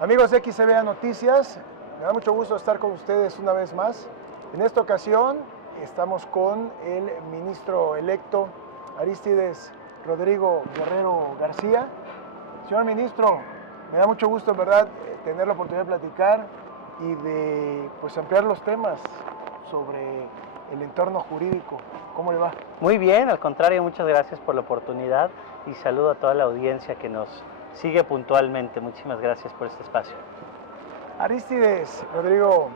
Amigos de XCBA Noticias, me da mucho gusto estar con ustedes una vez más. En esta ocasión estamos con el ministro electo Arístides Rodrigo Guerrero García. Señor ministro, me da mucho gusto, en verdad, tener la oportunidad de platicar y de ampliar los temas sobre el entorno jurídico. ¿Cómo le va? Muy bien, al contrario, muchas gracias por la oportunidad y saludo a toda la audiencia que nos sigue puntualmente. Muchísimas gracias por este espacio. Arístides Rodrigo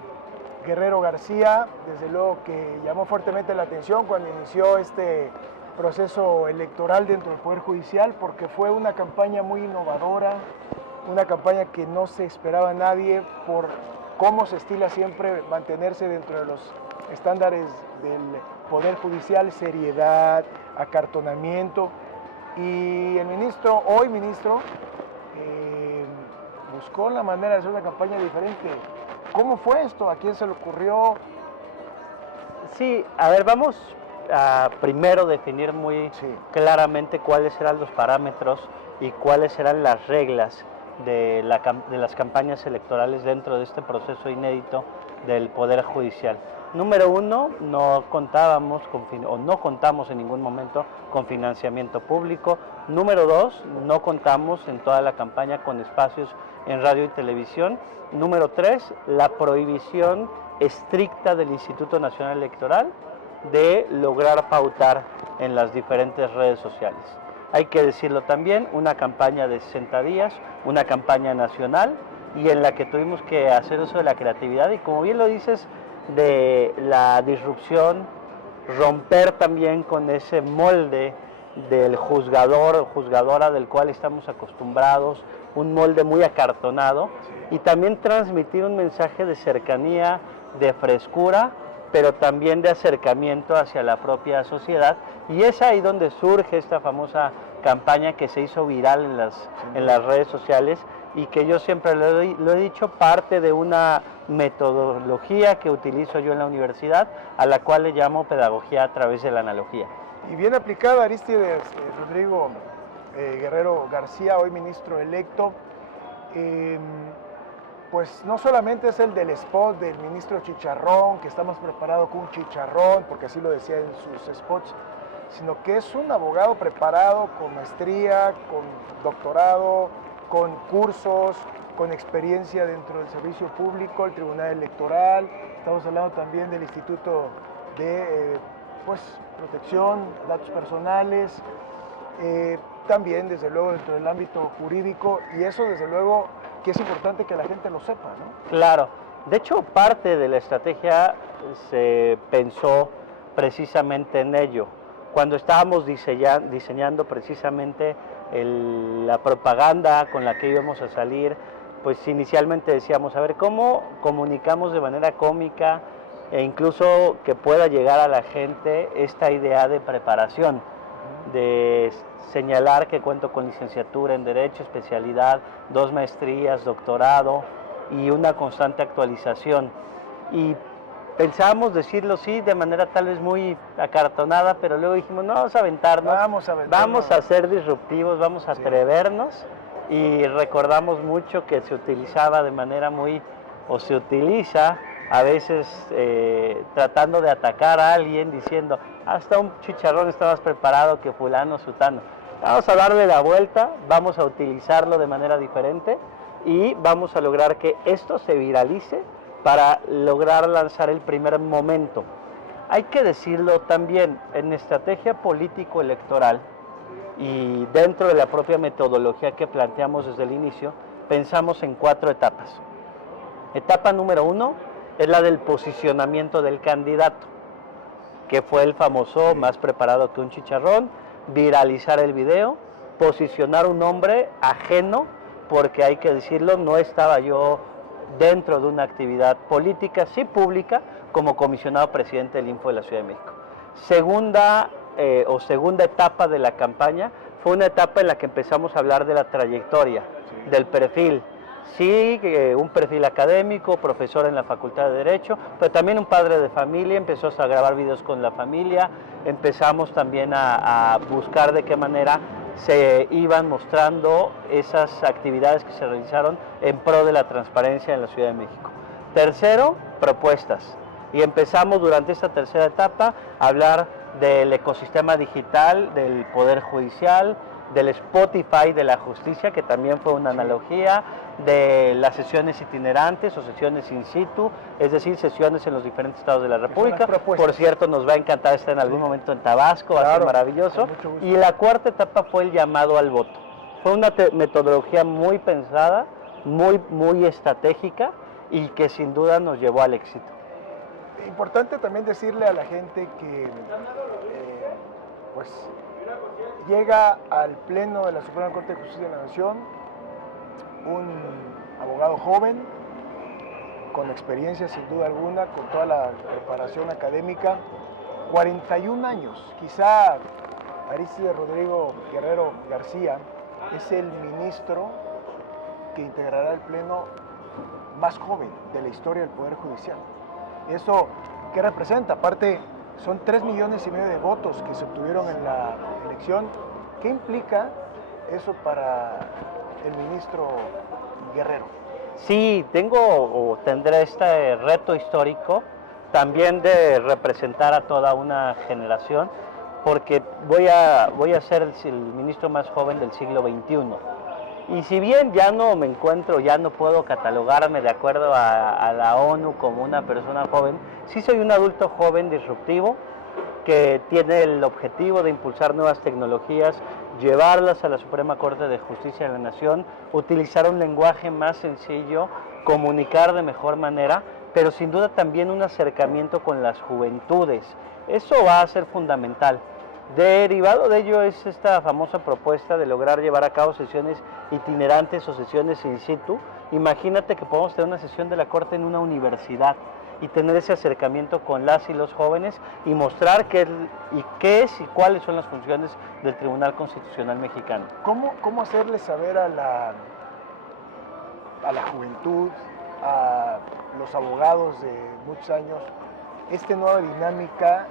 Guerrero García, desde luego que llamó fuertemente la atención cuando inició este proceso electoral dentro del Poder Judicial, porque fue una campaña muy innovadora, una campaña que no se esperaba a nadie por cómo se estila siempre mantenerse dentro de los estándares del Poder Judicial, seriedad, acartonamiento. Y el ministro, hoy ministro, buscó la manera de hacer una campaña diferente. ¿Cómo fue esto? ¿A quién se le ocurrió? Sí, a ver, vamos a primero definir muy claramente cuáles eran los parámetros y cuáles eran las reglas de las campañas electorales dentro de este proceso inédito del Poder Judicial. Número uno, no contamos en ningún momento con financiamiento público. Número dos, no contamos en toda la campaña con espacios en radio y televisión. Número tres, la prohibición estricta del Instituto Nacional Electoral de lograr pautar en las diferentes redes sociales. Hay que decirlo también, una campaña de 60 días, una campaña nacional y en la que tuvimos que hacer uso de la creatividad y, como bien lo dices, de la disrupción, romper también con ese molde del juzgador o juzgadora del cual estamos acostumbrados, un molde muy acartonado, y también transmitir un mensaje de cercanía, de frescura, pero también de acercamiento hacia la propia sociedad, y es ahí donde surge esta famosa campaña que se hizo viral en las redes sociales y que yo siempre lo he dicho, parte de una metodología que utilizo yo en la universidad, a la cual le llamo pedagogía a través de la analogía. Y bien aplicada, Arístides Rodrigo Guerrero García, hoy ministro electo. Pues no solamente es el del spot del ministro Chicharrón, que está más preparado que un chicharrón, porque así lo decía en sus spots, sino que es un abogado preparado con maestría, con doctorado, con cursos, con experiencia dentro del servicio público, el Tribunal Electoral. Estamos hablando también del Instituto de Protección de Datos Personales, también desde luego dentro del ámbito jurídico, y eso desde luego que es importante que la gente lo sepa, ¿no? Claro, de hecho parte de la estrategia se pensó precisamente en ello. Cuando estábamos diseñando precisamente la propaganda con la que íbamos a salir, pues inicialmente decíamos, a ver, ¿cómo comunicamos de manera cómica e incluso que pueda llegar a la gente esta idea de preparación? De señalar que cuento con licenciatura en Derecho, especialidad, 2 maestrías, doctorado y una constante actualización. Y pensábamos decirlo sí de manera tal vez muy acartonada, pero luego dijimos, no, vamos a aventarnos, vamos a ser disruptivos, vamos a atrevernos, y recordamos mucho que se utilizaba de manera se utiliza a veces tratando de atacar a alguien diciendo, hasta un chicharrón está más preparado que fulano o sutano. Vamos a darle la vuelta, vamos a utilizarlo de manera diferente y vamos a lograr que esto se viralice para lograr lanzar el primer momento. Hay que decirlo también, en estrategia político-electoral y dentro de la propia metodología que planteamos desde el inicio, pensamos en 4 etapas. Etapa número 1 es la del posicionamiento del candidato, que fue el famoso más preparado que un chicharrón, viralizar el video, posicionar un nombre ajeno, porque hay que decirlo, no estaba yo dentro de una actividad política, sí pública, como comisionado presidente del Info de la Ciudad de México. Segunda etapa de la campaña fue una etapa en la que empezamos a hablar de la trayectoria, del perfil. Sí, un perfil académico, profesor en la Facultad de Derecho, pero también un padre de familia, empezó a grabar videos con la familia, empezamos también a buscar de qué manera se iban mostrando esas actividades que se realizaron en pro de la transparencia en la Ciudad de México. Tercero, propuestas. Y empezamos durante esta tercera etapa a hablar del ecosistema digital, del Poder Judicial, del Spotify de la justicia, que también fue una analogía, de las sesiones itinerantes o sesiones in situ, es decir, sesiones en los diferentes estados de la República. Por cierto, nos va a encantar estar en algún momento en Tabasco, va a ser maravilloso. Y la cuarta etapa fue el llamado al voto. Fue una metodología muy pensada, muy estratégica y que sin duda nos llevó al éxito. Importante también decirle a la gente que pues llega al Pleno de la Suprema Corte de Justicia de la Nación un abogado joven, con experiencia sin duda alguna, con toda la preparación académica, 41 años. Quizá Arístides Rodrigo Guerrero García es el ministro que integrará el Pleno más joven de la historia del Poder Judicial. ¿Eso qué representa? Aparte, son 3,5 millones de votos que se obtuvieron en la elección. ¿Qué implica eso para el ministro Guerrero? Sí, tendré este reto histórico también de representar a toda una generación, porque voy a ser el ministro más joven del siglo XXI. Y si bien ya no puedo catalogarme de acuerdo a la ONU como una persona joven, sí soy un adulto joven disruptivo que tiene el objetivo de impulsar nuevas tecnologías, llevarlas a la Suprema Corte de Justicia de la Nación, utilizar un lenguaje más sencillo, comunicar de mejor manera, pero sin duda también un acercamiento con las juventudes. Eso va a ser fundamental. Derivado de ello es esta famosa propuesta de lograr llevar a cabo sesiones itinerantes o sesiones in situ. Imagínate que podemos tener una sesión de la Corte en una universidad y tener ese acercamiento con las y los jóvenes y mostrar qué es y cuáles son las funciones del Tribunal Constitucional Mexicano. ¿Cómo hacerle saber a la juventud, a los abogados de muchos años, esta nueva dinámica?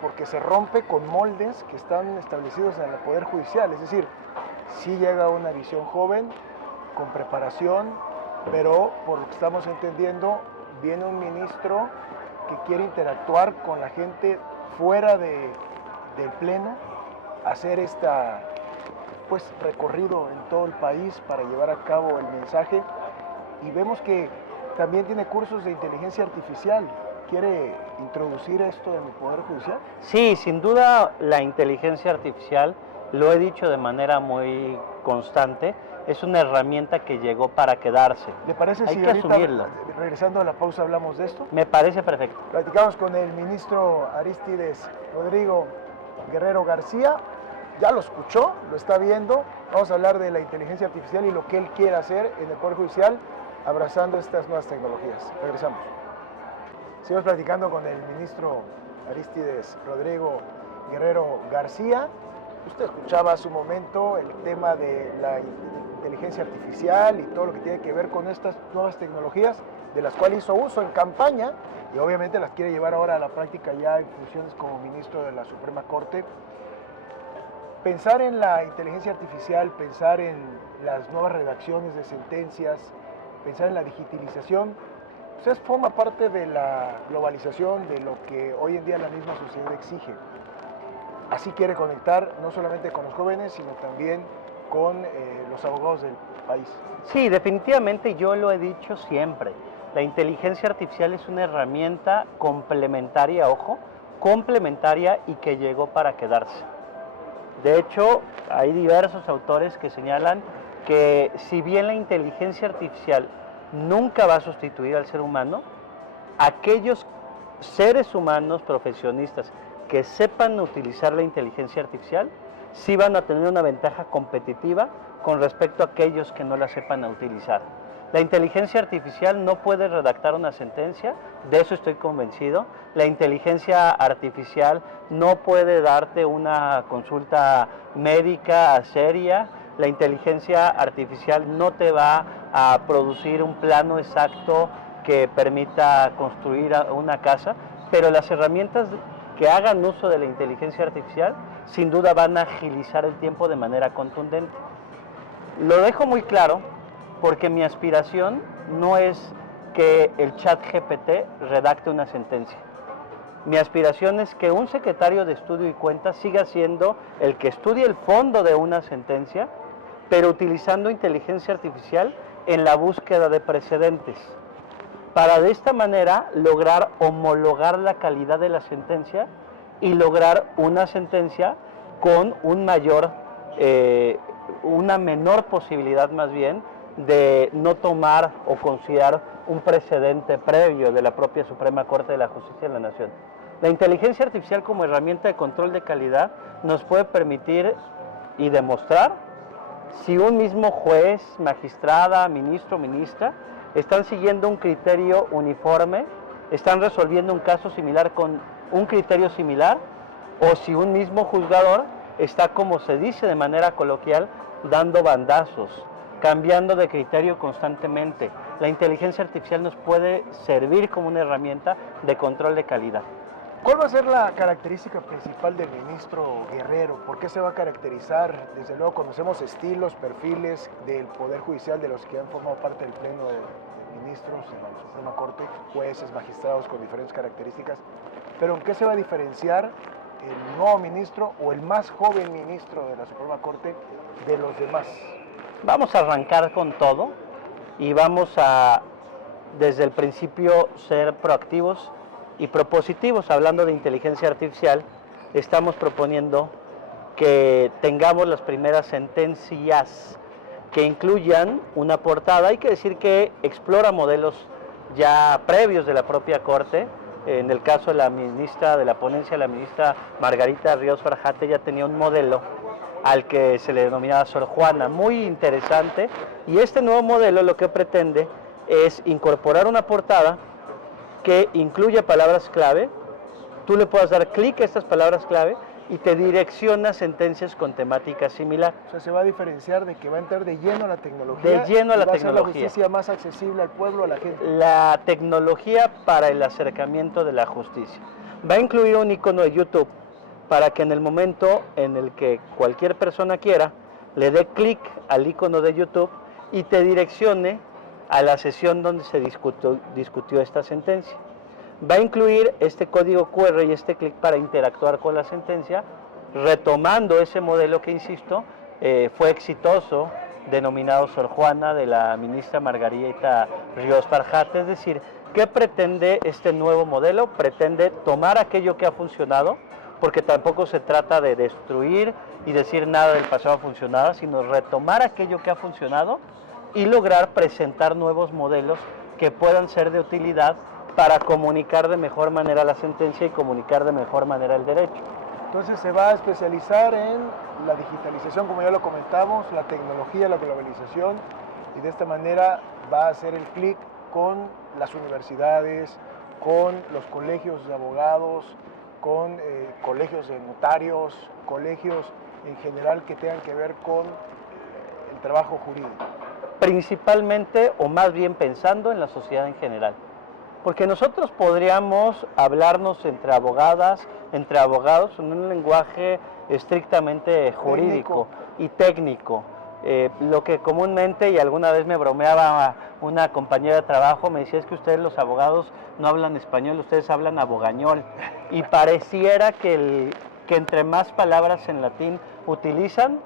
Porque se rompe con moldes que están establecidos en el Poder Judicial, es decir, sí llega una visión joven, con preparación, pero por lo que estamos entendiendo, viene un ministro que quiere interactuar con la gente fuera del Pleno, hacer recorrido en todo el país para llevar a cabo el mensaje, y vemos que también tiene cursos de inteligencia artificial. ¿Quiere introducir esto en el Poder Judicial? Sí, sin duda la inteligencia artificial, lo he dicho de manera muy constante, es una herramienta que llegó para quedarse. ¿Le parece Hay si que asumirlo? Regresando a la pausa, hablamos de esto? Me parece perfecto. Platicamos con el ministro Arístides Rodrigo Guerrero García. Ya lo escuchó, lo está viendo. Vamos a hablar de la inteligencia artificial y lo que él quiere hacer en el Poder Judicial, abrazando estas nuevas tecnologías. Regresamos. Seguimos platicando con el ministro Arístides Rodrigo Guerrero García. Usted escuchaba hace un momento el tema de la inteligencia artificial y todo lo que tiene que ver con estas nuevas tecnologías, de las cuales hizo uso en campaña y obviamente las quiere llevar ahora a la práctica ya en funciones como ministro de la Suprema Corte. Pensar en la inteligencia artificial, pensar en las nuevas redacciones de sentencias, pensar en la digitalización, pues forma parte de la globalización, de lo que hoy en día la misma sociedad exige. Así quiere conectar no solamente con los jóvenes, sino también con los abogados del país. Sí, definitivamente, yo lo he dicho siempre. La inteligencia artificial es una herramienta complementaria, ojo, complementaria y que llegó para quedarse. De hecho, hay diversos autores que señalan que si bien la inteligencia artificial nunca va a sustituir al ser humano, aquellos seres humanos profesionistas que sepan utilizar la inteligencia artificial sí van a tener una ventaja competitiva con respecto a aquellos que no la sepan utilizar. La inteligencia artificial no puede redactar una sentencia, de eso estoy convencido. La inteligencia artificial no puede darte una consulta médica seria. La inteligencia artificial no te va a producir un plano exacto que permita construir una casa, pero las herramientas que hagan uso de la inteligencia artificial, sin duda van a agilizar el tiempo de manera contundente. Lo dejo muy claro porque mi aspiración no es que el ChatGPT redacte una sentencia. Mi aspiración es que un secretario de estudio y cuenta siga siendo el que estudie el fondo de una sentencia, pero utilizando inteligencia artificial en la búsqueda de precedentes, para de esta manera lograr homologar la calidad de la sentencia y lograr una sentencia con una menor posibilidad más bien de no tomar o considerar un precedente previo de la propia Suprema Corte de la Justicia de la Nación. La inteligencia artificial como herramienta de control de calidad nos puede permitir y demostrar si un mismo juez, magistrada, ministro, ministra, están siguiendo un criterio uniforme, están resolviendo un caso similar con un criterio similar, o si un mismo juzgador está, como se dice de manera coloquial, dando bandazos, cambiando de criterio constantemente. La inteligencia artificial nos puede servir como una herramienta de control de calidad. ¿Cuál va a ser la característica principal del ministro Guerrero? ¿Por qué se va a caracterizar? Desde luego conocemos estilos, perfiles del Poder Judicial de los que han formado parte del Pleno de Ministros en la Suprema Corte, jueces, magistrados con diferentes características. Pero ¿en qué se va a diferenciar el nuevo ministro o el más joven ministro de la Suprema Corte de los demás? Vamos a arrancar con todo y vamos a, desde el principio, ser proactivos y propositivos. Hablando de inteligencia artificial, estamos proponiendo que tengamos las primeras sentencias que incluyan una portada. Hay que decir que explora modelos ya previos de la propia Corte. En el caso de la ministra de la ponencia, la ministra Margarita Ríos Farjate, ya tenía un modelo al que se le denominaba Sor Juana, muy interesante, y este nuevo modelo lo que pretende es incorporar una portada que incluya palabras clave. Tú le puedas dar clic a estas palabras clave y te direcciona sentencias con temática similar. O sea, se va a diferenciar de que va a entrar de lleno a la tecnología. De lleno a la va tecnología. A ser la justicia más accesible al pueblo, a la gente. La tecnología para el acercamiento de la justicia. Va a incluir un icono de YouTube para que en el momento en el que cualquier persona quiera, le dé clic al icono de YouTube y te direccione a la sesión donde se discutió esta sentencia. Va a incluir este código QR y este clic para interactuar con la sentencia, retomando ese modelo que, insisto, fue exitoso, denominado Sor Juana, de la ministra Margarita Ríos Farjate. Es decir, ¿qué pretende este nuevo modelo? Pretende tomar aquello que ha funcionado, porque tampoco se trata de destruir y decir nada del pasado ha funcionado, sino retomar aquello que ha funcionado y lograr presentar nuevos modelos que puedan ser de utilidad para comunicar de mejor manera la sentencia y comunicar de mejor manera el derecho. Entonces se va a especializar en la digitalización, como ya lo comentamos, la tecnología, la globalización, y de esta manera va a hacer el clic con las universidades, con los colegios de abogados, con colegios de notarios, colegios en general que tengan que ver con el trabajo jurídico. Principalmente, o más bien pensando en la sociedad en general. Porque nosotros podríamos hablarnos entre abogadas, entre abogados, en un lenguaje estrictamente jurídico y técnico. Lo que comúnmente, y alguna vez me bromeaba una compañera de trabajo, me decía, es que ustedes los abogados no hablan español, ustedes hablan abogañol. Y pareciera que entre más palabras en latín utilizan,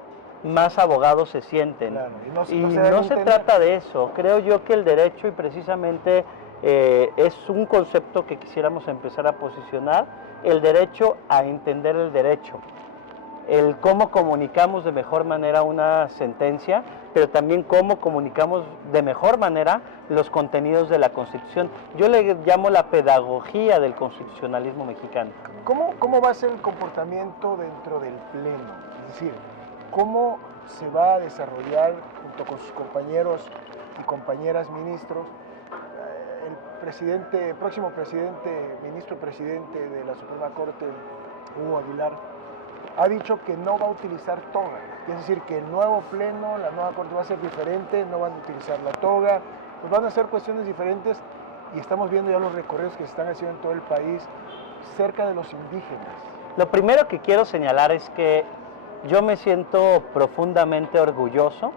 más abogados se sienten. Claro, y no se trata de eso. Creo yo que el derecho, y precisamente es un concepto que quisiéramos empezar a posicionar, el derecho a entender el derecho, el cómo comunicamos de mejor manera una sentencia, pero también cómo comunicamos de mejor manera los contenidos de la Constitución. Yo le llamo la pedagogía del constitucionalismo mexicano. ¿Cómo va a ser el comportamiento dentro del Pleno? Es decir, ¿cómo se va a desarrollar junto con sus compañeros y compañeras ministros? El próximo ministro presidente de la Suprema Corte, Hugo Aguilar, ha dicho que no va a utilizar toga. Es decir, que el nuevo Pleno, la nueva Corte va a ser diferente, no van a utilizar la toga, pues van a ser cuestiones diferentes, y estamos viendo ya los recorridos que se están haciendo en todo el país cerca de los indígenas? Lo primero que quiero señalar es que yo me siento profundamente orgulloso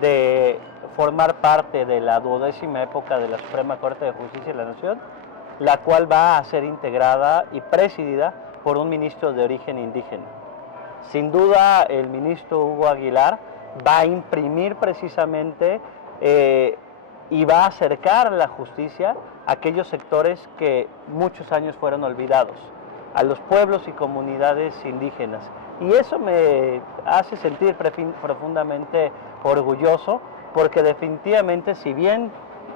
de formar parte de la 12ª época de la Suprema Corte de Justicia de la Nación, la cual va a ser integrada y presidida por un ministro de origen indígena. Sin duda, el ministro Hugo Aguilar va a imprimir precisamente y va a acercar la justicia a aquellos sectores que muchos años fueron olvidados, a los pueblos y comunidades indígenas. Y eso me hace sentir profundamente orgulloso, porque definitivamente, si bien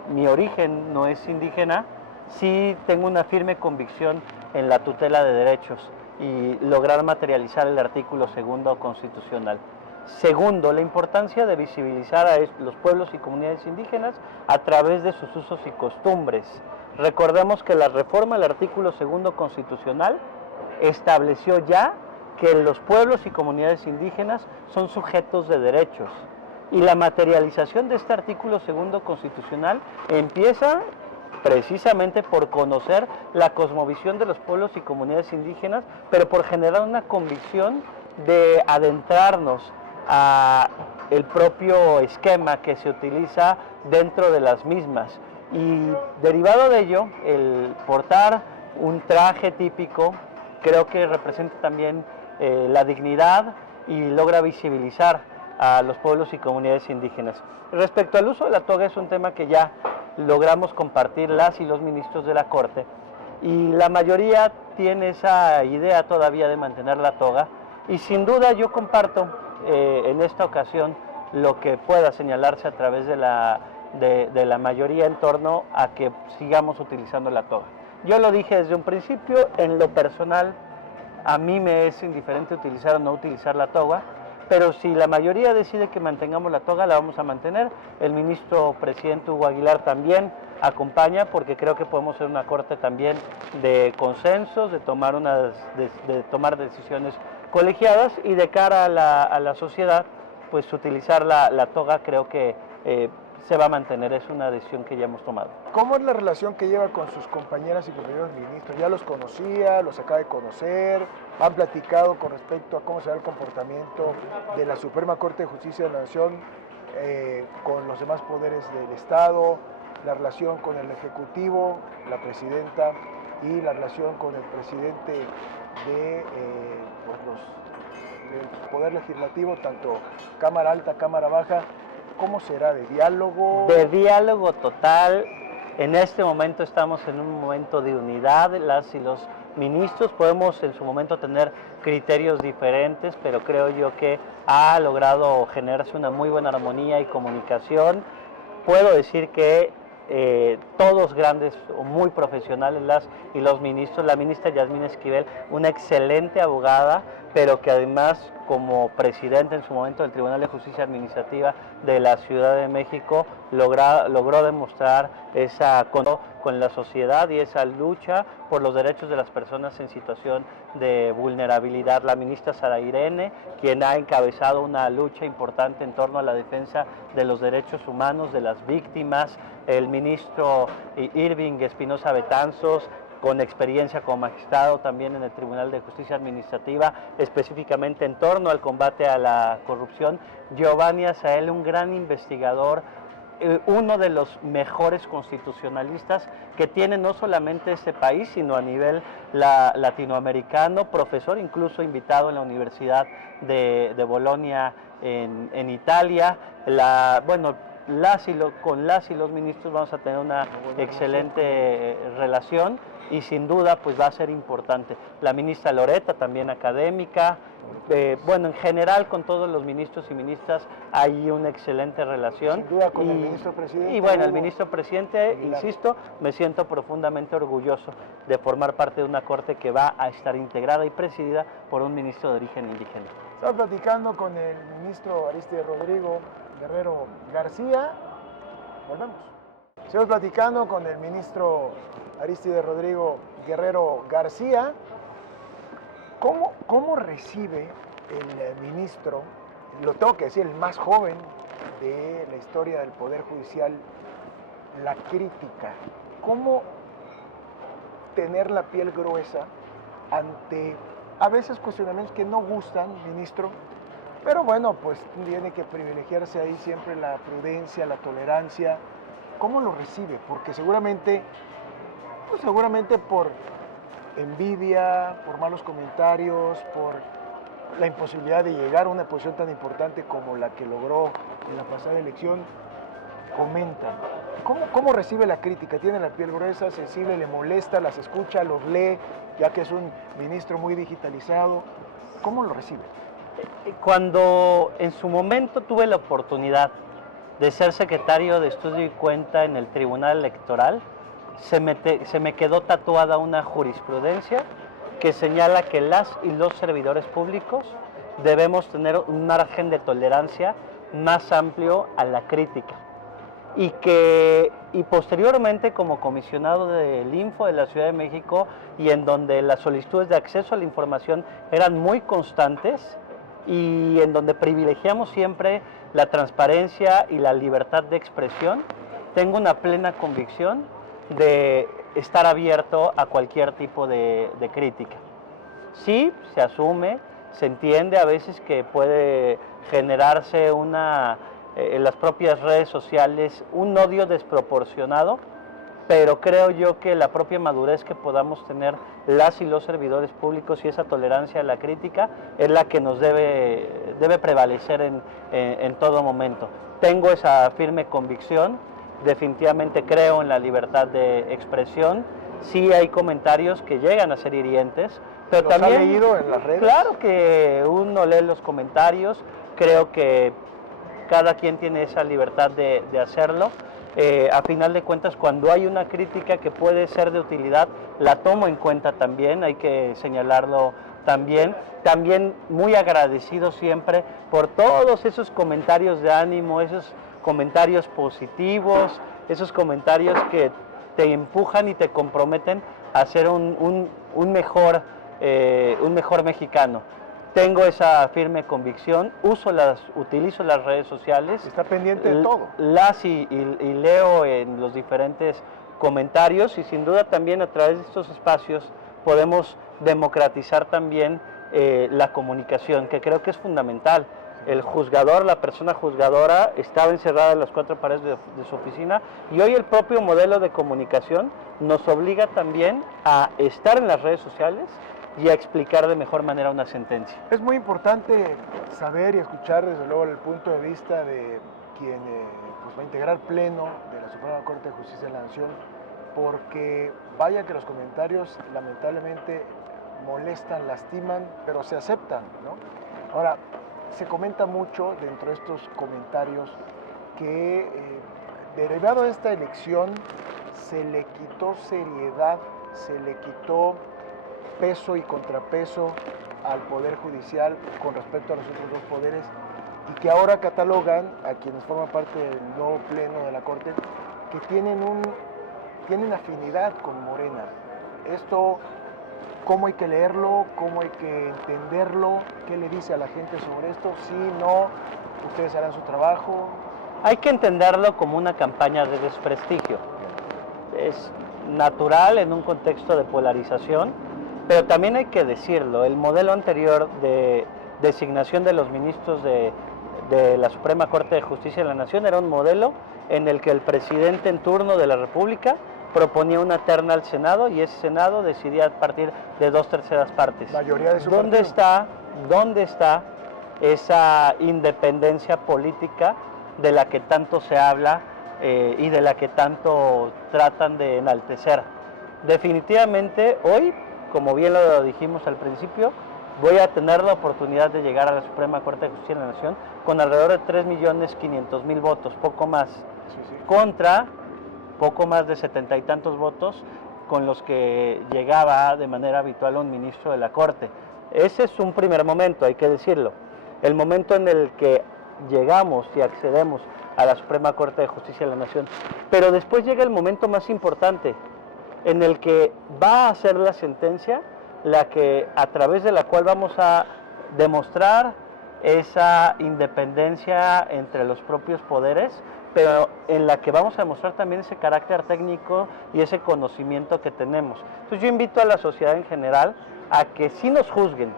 mi origen no es indígena, sí tengo una firme convicción en la tutela de derechos y lograr materializar el artículo 2º constitucional. Segundo, la importancia de visibilizar a los pueblos y comunidades indígenas a través de sus usos y costumbres. Recordemos que la reforma del artículo 2º constitucional estableció ya que los pueblos y comunidades indígenas son sujetos de derechos. Y la materialización de este artículo 2º constitucional empieza precisamente por conocer la cosmovisión de los pueblos y comunidades indígenas, pero por generar una convicción de adentrarnos a el propio esquema que se utiliza dentro de las mismas. Y derivado de ello, el portar un traje típico creo que representa también la dignidad y logra visibilizar a los pueblos y comunidades indígenas. Respecto al uso de la toga, es un tema que ya logramos compartir las y los ministros de la Corte, y la mayoría tiene esa idea todavía de mantener la toga, y sin duda yo comparto en esta ocasión lo que pueda señalarse a través de la mayoría en torno a que sigamos utilizando la toga. Yo lo dije desde un principio, en lo personal a mí me es indiferente utilizar o no utilizar la toga, pero si la mayoría decide que mantengamos la toga, la vamos a mantener. El ministro presidente Hugo Aguilar también acompaña, porque creo que podemos ser una corte también de consensos, de tomar decisiones colegiadas, y de cara a la sociedad, pues utilizar la toga creo que se va a mantener, es una decisión que ya hemos tomado. ¿Cómo es la relación que lleva con sus compañeras y compañeros ministros? ¿Ya los conocía, los acaba de conocer? ¿Han platicado con respecto a cómo será el comportamiento de la Suprema Corte de Justicia de la Nación con los demás poderes del Estado, la relación con el Ejecutivo, la Presidenta, y la relación con el presidente del Poder Legislativo, tanto Cámara Alta, Cámara Baja? ¿Cómo será? ¿De diálogo? De diálogo total. En este momento estamos en un momento de unidad, las y los ministros. Podemos en su momento tener criterios diferentes, pero creo yo que ha logrado generarse una muy buena armonía y comunicación. Puedo decir que todos grandes o muy profesionales, las y los ministros, la ministra Yasmín Esquivel, una excelente abogada, pero que además, como presidente en su momento del Tribunal de Justicia Administrativa de la Ciudad de México, logró demostrar esa con la sociedad y esa lucha por los derechos de las personas en situación de vulnerabilidad. La ministra Sara Irene, quien ha encabezado una lucha importante en torno a la defensa de los derechos humanos de las víctimas. El ministro Irving Espinosa Betanzos, con experiencia como magistrado también en el Tribunal de Justicia Administrativa, específicamente en torno al combate a la corrupción. Giovanni Azael, un gran investigador, uno de los mejores constitucionalistas que tiene no solamente este país, sino a nivel latinoamericano, profesor incluso invitado en la Universidad de Bolonia en Italia. Con las y los ministros vamos a tener una excelente relación, y sin duda pues va a ser importante. La ministra Loretta, también académica. En general con todos los ministros y ministras hay una excelente relación. Sin duda con el ministro presidente. Y bueno, el ministro presidente, insisto, me siento profundamente orgulloso de formar parte de una corte que va a estar integrada y presidida por un ministro de origen indígena. Estamos platicando con el ministro Arístide Rodrigo Guerrero García. Volvemos. Estamos platicando con el ministro Arístide Rodrigo Guerrero García. ¿Cómo recibe el ministro, lo tengo que decir, el más joven de la historia del Poder Judicial, la crítica? ¿Cómo tener la piel gruesa ante a veces cuestionamientos que no gustan, ministro, pero bueno, pues tiene que privilegiarse ahí siempre la prudencia, la tolerancia? ¿Cómo lo recibe? Porque seguramente por envidia, por malos comentarios, por la imposibilidad de llegar a una posición tan importante como la que logró en la pasada elección, comentan. ¿Cómo recibe la crítica? ¿Tiene la piel gruesa, sensible, le molesta, las escucha, los lee, ya que es un ministro muy digitalizado? ¿Cómo lo recibe? Cuando en su momento tuve la oportunidad de ser secretario de Estudio y Cuenta en el Tribunal Electoral, se me quedó tatuada una jurisprudencia que señala que las y los servidores públicos debemos tener un margen de tolerancia más amplio a la crítica. Y posteriormente, como comisionado del Info de la Ciudad de México, y en donde las solicitudes de acceso a la información eran muy constantes, y en donde privilegiamos siempre la transparencia y la libertad de expresión, tengo una plena convicción de estar abierto a cualquier tipo de crítica. Sí, se asume, se entiende a veces que puede generarse en las propias redes sociales un odio desproporcionado, pero creo yo que la propia madurez que podamos tener las y los servidores públicos y esa tolerancia a la crítica es la que nos debe prevalecer en todo momento. Tengo esa firme convicción, definitivamente creo en la libertad de expresión. Sí hay comentarios que llegan a ser hirientes, pero ¿Los también ha leído en las redes? Claro que uno lee los comentarios, creo que cada quien tiene esa libertad de hacerlo. A final de cuentas, cuando hay una crítica que puede ser de utilidad, la tomo en cuenta también, hay que señalarlo también. También muy agradecido siempre por todos esos comentarios de ánimo, esos comentarios positivos, esos comentarios que te empujan y te comprometen a ser un mejor mexicano. Tengo esa firme convicción, utilizo las redes sociales. Está pendiente de todo. Y leo en los diferentes comentarios, y sin duda también a través de estos espacios podemos democratizar también la comunicación, que creo que es fundamental. El juzgador, la persona juzgadora, estaba encerrada en las cuatro paredes de su oficina, y hoy el propio modelo de comunicación nos obliga también a estar en las redes sociales y a explicar de mejor manera una sentencia. Es muy importante saber y escuchar desde luego el punto de vista de quien pues va a integrar pleno de la Suprema Corte de Justicia de la Nación, porque vaya que los comentarios lamentablemente molestan, lastiman, pero se aceptan, ¿no? Ahora, se comenta mucho dentro de estos comentarios que derivado de esta elección se le quitó seriedad, se le quitó peso y contrapeso al Poder Judicial con respecto a los otros dos poderes, y que ahora catalogan a quienes forman parte del nuevo pleno de la Corte que tienen afinidad con Morena. Esto, ¿cómo hay que leerlo? ¿Cómo hay que entenderlo? ¿Qué le dice a la gente sobre esto? Sí, no, ustedes harán su trabajo. Hay que entenderlo como una campaña de desprestigio. Es natural en un contexto de polarización, pero también hay que decirlo, el modelo anterior de designación de los ministros de la Suprema Corte de Justicia de la Nación era un modelo en el que el presidente en turno de la República proponía una terna al Senado, y ese Senado decidía a partir de 2/3 partes. Mayoría de su ¿Dónde está esa independencia política de la que tanto se habla y de la que tanto tratan de enaltecer? Definitivamente hoy, como bien lo dijimos al principio, voy a tener la oportunidad de llegar a la Suprema Corte de Justicia de la Nación con alrededor de 3.500.000 votos, poco más, contra poco más de 70 y tantos votos con los que llegaba de manera habitual un ministro de la Corte. Ese es un primer momento, hay que decirlo. El momento en el que llegamos y accedemos a la Suprema Corte de Justicia de la Nación. Pero después llega el momento más importante, en el que va a ser la sentencia a través de la cual vamos a demostrar esa independencia entre los propios poderes, pero en la que vamos a demostrar también ese carácter técnico y ese conocimiento que tenemos. Entonces yo invito a la sociedad en general a que sí nos juzguen,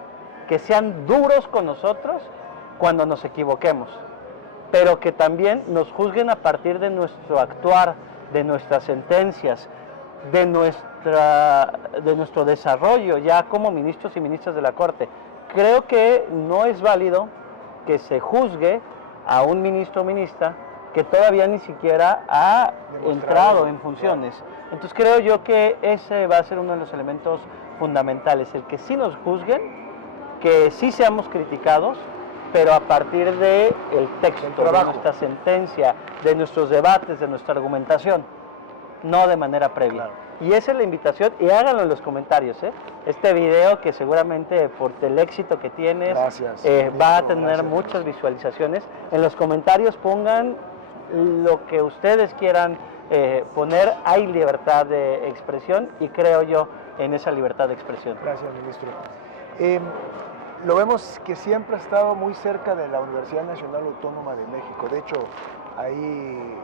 que sean duros con nosotros cuando nos equivoquemos, pero que también nos juzguen a partir de nuestro actuar, de nuestras sentencias, de nuestro desarrollo ya como ministros y ministras de la Corte. Creo que no es válido que se juzgue a un ministro o ministra que todavía ni siquiera ha entrado en funciones. Entonces creo yo que ese va a ser uno de los elementos fundamentales, el que sí nos juzguen, que sí seamos criticados, pero a partir del texto, de nuestra sentencia, de nuestros debates, de nuestra argumentación, no de manera previa. Claro. Y esa es la invitación, y háganlo en los comentarios, ¿eh? Este video que seguramente por el éxito que tienes va a tener muchas visualizaciones. En los comentarios pongan lo que ustedes quieran poner. Hay libertad de expresión y creo yo en esa libertad de expresión. Gracias, ministro. Lo vemos que siempre ha estado muy cerca de la Universidad Nacional Autónoma de México. De hecho, ahí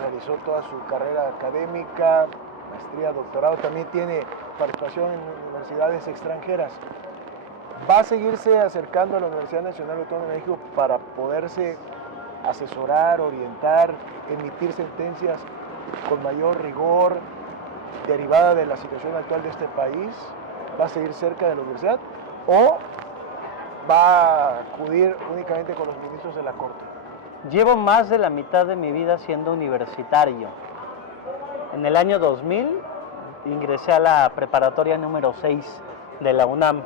realizó toda su carrera académica, maestría, doctorado. También tiene participación en universidades extranjeras. ¿Va a seguirse acercando a la Universidad Nacional Autónoma de México para poderse asesorar, orientar, emitir sentencias con mayor rigor derivada de la situación actual de este país? ¿Va a seguir cerca de la universidad o va a acudir únicamente con los ministros de la Corte? Llevo más de la mitad de mi vida siendo universitario. En el año 2000 ingresé a la preparatoria número 6 de la UNAM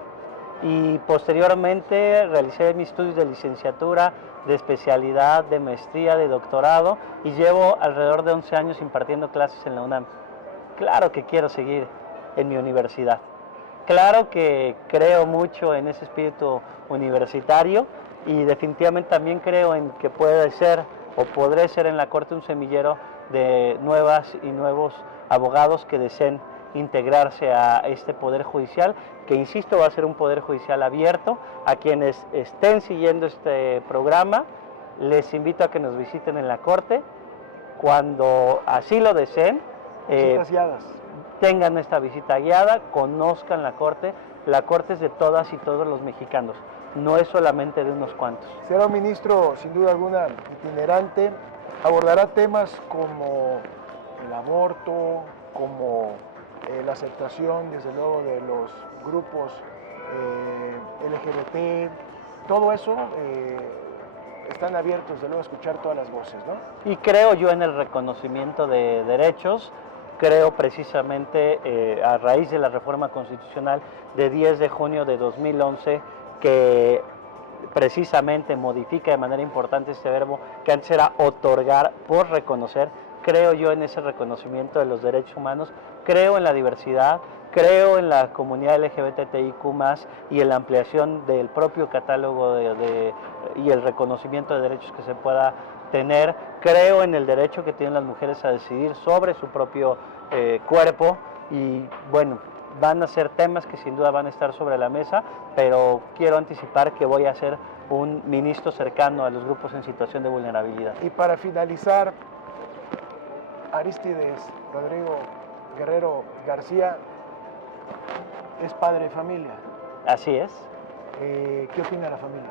y posteriormente realicé mis estudios de licenciatura, de especialidad, de maestría, de doctorado y llevo alrededor de 11 años impartiendo clases en la UNAM. Claro que quiero seguir en mi universidad. Claro que creo mucho en ese espíritu universitario y definitivamente también creo en que puede ser o podré ser en la Corte un semillero de nuevas y nuevos abogados que deseen integrarse a este Poder Judicial, que insisto va a ser un Poder Judicial abierto. A quienes estén siguiendo este programa, les invito a que nos visiten en la Corte cuando así lo deseen. Tengan esta visita guiada, conozcan la Corte. La Corte es de todas y todos los mexicanos, no es solamente de unos cuantos. Será un ministro, sin duda alguna, itinerante, abordará temas como el aborto, como la aceptación, desde luego, de los grupos LGBT, todo eso están abiertos, desde luego, a escuchar todas las voces, ¿no? Y creo yo en el reconocimiento de derechos. Creo precisamente a raíz de la reforma constitucional de 10 de junio de 2011 que precisamente modifica de manera importante este verbo que antes era otorgar por reconocer. Creo yo en ese reconocimiento de los derechos humanos, creo en la diversidad, creo en la comunidad LGBTIQ+, y en la ampliación del propio catálogo y el reconocimiento de derechos que se pueda tener. Creo en el derecho que tienen las mujeres a decidir sobre su propio cuerpo y bueno, van a ser temas que sin duda van a estar sobre la mesa, pero quiero anticipar que voy a ser un ministro cercano a los grupos en situación de vulnerabilidad. Y para finalizar, Arístides Rodrigo Guerrero García es padre de familia. Así es. ¿Qué opina la familia?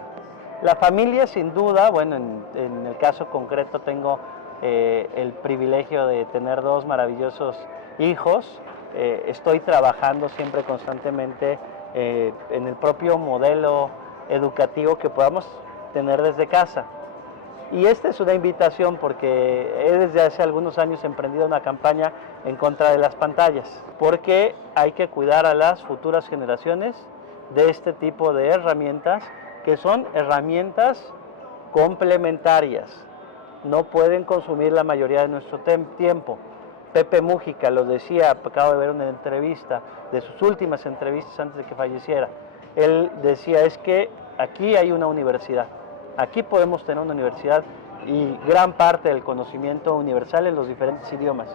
La familia, sin duda, bueno, en el caso concreto tengo el privilegio de tener dos maravillosos hijos. Estoy trabajando siempre constantemente en el propio modelo educativo que podamos tener desde casa. Y esta es una invitación porque he desde hace algunos años emprendido una campaña en contra de las pantallas, porque hay que cuidar a las futuras generaciones de este tipo de herramientas, que son herramientas complementarias. No pueden consumir la mayoría de nuestro tiempo. Pepe Mújica lo decía, acabo de ver una entrevista, de sus últimas entrevistas antes de que falleciera. Él decía, es que aquí hay una universidad, aquí podemos tener una universidad y gran parte del conocimiento universal en los diferentes idiomas.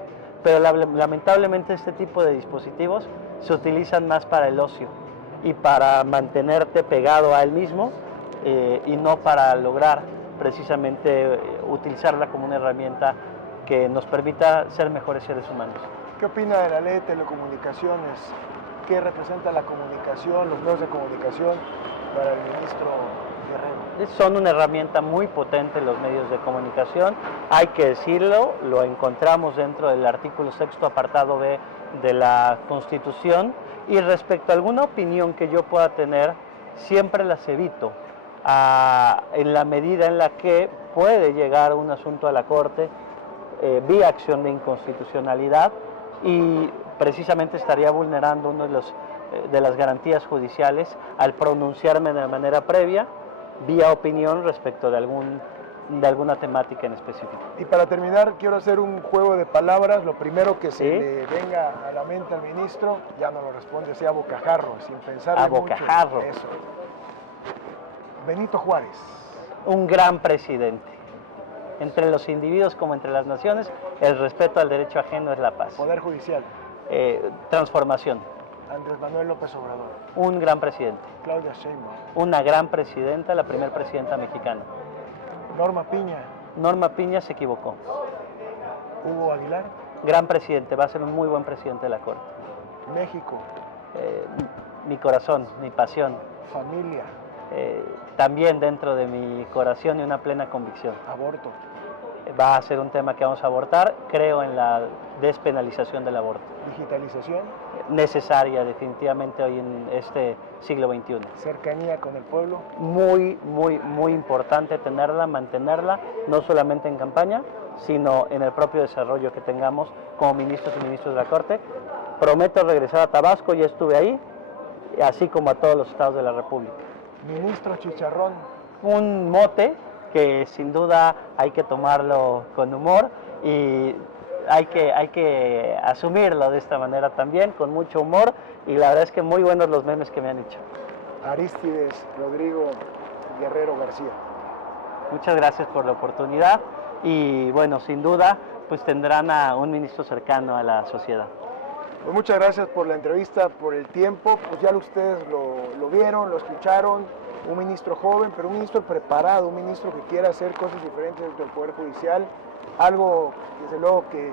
Pero lamentablemente este tipo de dispositivos se utilizan más para el ocio y para mantenerte pegado a él mismo y no para lograr precisamente utilizarla como una herramienta que nos permita ser mejores seres humanos. ¿Qué opina de la ley de telecomunicaciones? ¿Qué representa la comunicación, los medios de comunicación para el ministro Guerrero? Son una herramienta muy potente los medios de comunicación, hay que decirlo, lo encontramos dentro del artículo 6º apartado B de la Constitución, y respecto a alguna opinión que yo pueda tener, siempre las evito, en la medida en la que puede llegar un asunto a la Corte vía acción de inconstitucionalidad, y precisamente estaría vulnerando uno de las garantías judiciales al pronunciarme de manera previa, vía opinión respecto de alguna temática en específico. Y para terminar, quiero hacer un juego de palabras. Lo primero que se le venga a la mente al ministro, ya no lo responde, sea bocajarro, sin pensar mucho. Bocajarro. Eso. Benito Juárez. Un gran presidente. Entre los individuos como entre las naciones, el respeto al derecho ajeno es la paz. Poder Judicial. Transformación. Andrés Manuel López Obrador. Un gran presidente. Claudia Sheinbaum. Una gran presidenta, la primera presidenta mexicana. Norma Piña. Norma Piña se equivocó. Hugo Aguilar. Gran presidente, va a ser un muy buen presidente de la Corte. México. Mi corazón, mi pasión. Familia. También dentro de mi corazón y una plena convicción. Aborto. Va a ser un tema que vamos a abordar, creo en la despenalización del aborto. Digitalización. Necesaria definitivamente hoy en este siglo XXI. Cercanía con el pueblo. Muy, muy, muy importante tenerla, mantenerla, no solamente en campaña, sino en el propio desarrollo que tengamos como ministros y ministros de la Corte. Prometo regresar a Tabasco, ya estuve ahí, así como a todos los estados de la República. Ministro Chicharrón. Un mote que sin duda hay que tomarlo con humor y hay que asumirlo de esta manera también, con mucho humor, y la verdad es que muy buenos los memes que me han hecho. Aristides Rodrigo Guerrero García. Muchas gracias por la oportunidad y bueno, sin duda pues tendrán a un ministro cercano a la sociedad. Pues muchas gracias por la entrevista, por el tiempo. Pues ya ustedes lo vieron, lo escucharon. Un ministro joven, pero un ministro preparado, un ministro que quiera hacer cosas diferentes dentro del Poder Judicial. Algo, desde luego, que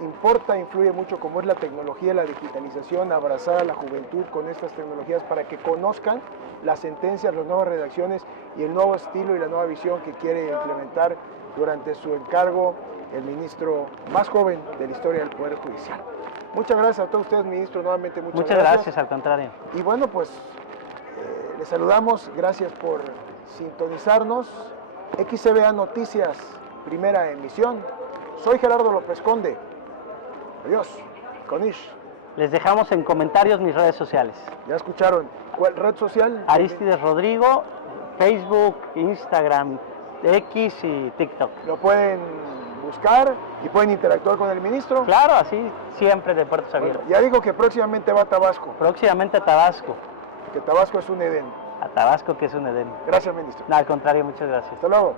importa, influye mucho, como es la tecnología, la digitalización, abrazar a la juventud con estas tecnologías para que conozcan las sentencias, las nuevas redacciones y el nuevo estilo y la nueva visión que quiere implementar durante su encargo el ministro más joven de la historia del Poder Judicial. Muchas gracias a todos ustedes, ministro, nuevamente muchas gracias, al contrario. Y bueno, pues les saludamos, gracias por sintonizarnos. XCBA Noticias, primera emisión. Soy Gerardo López Conde. Adiós. Conish. Les dejamos en comentarios mis redes sociales. Ya escucharon. ¿Cuál red social? Aristides Rodrigo, Facebook, Instagram, X y TikTok. Lo pueden buscar y pueden interactuar con el ministro. Claro, así siempre de puertas abiertas. Bueno, ya digo que próximamente va a Tabasco. Próximamente a Tabasco. Que Tabasco es un Edén. A Tabasco, que es un Edén. Gracias, ministro. No, al contrario, muchas gracias. Hasta luego.